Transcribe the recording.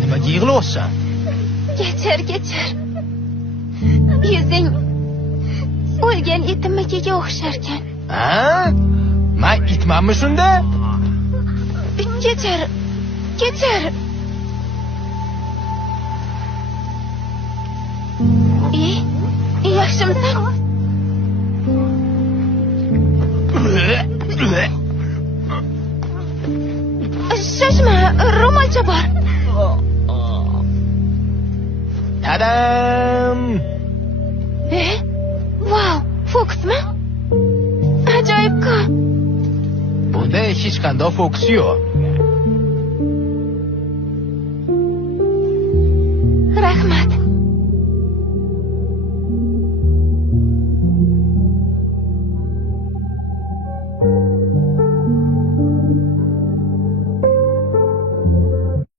Nimaga yig'layapsan? Kechir. Yuzing o'lgan itimikiga o'xsharkan. Ha? Men itmanmi shunda? Kechir. Yaxshimisan? Shoshma, ro'molcha bor. Tadam! Vau, fokusmi? Ajoyib-ku. Bunda hech qanday fokus yo'q.